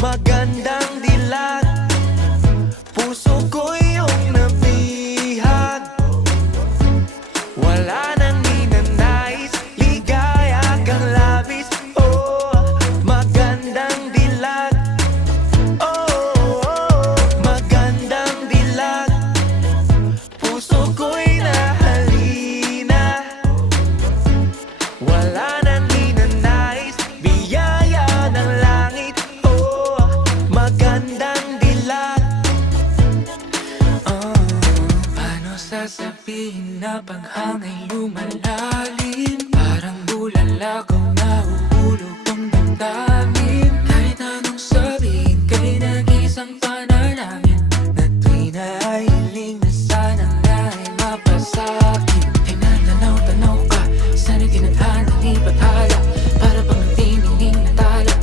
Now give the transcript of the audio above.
magandang dilag Puso ko iyong nabihag Wala magandang dilat. Oh, Paano sasabihin na paghang ay lumalalim? Parang bulala ko na uhulog ang damdamin. Kahit anong sabihin kay nag-isang panalangin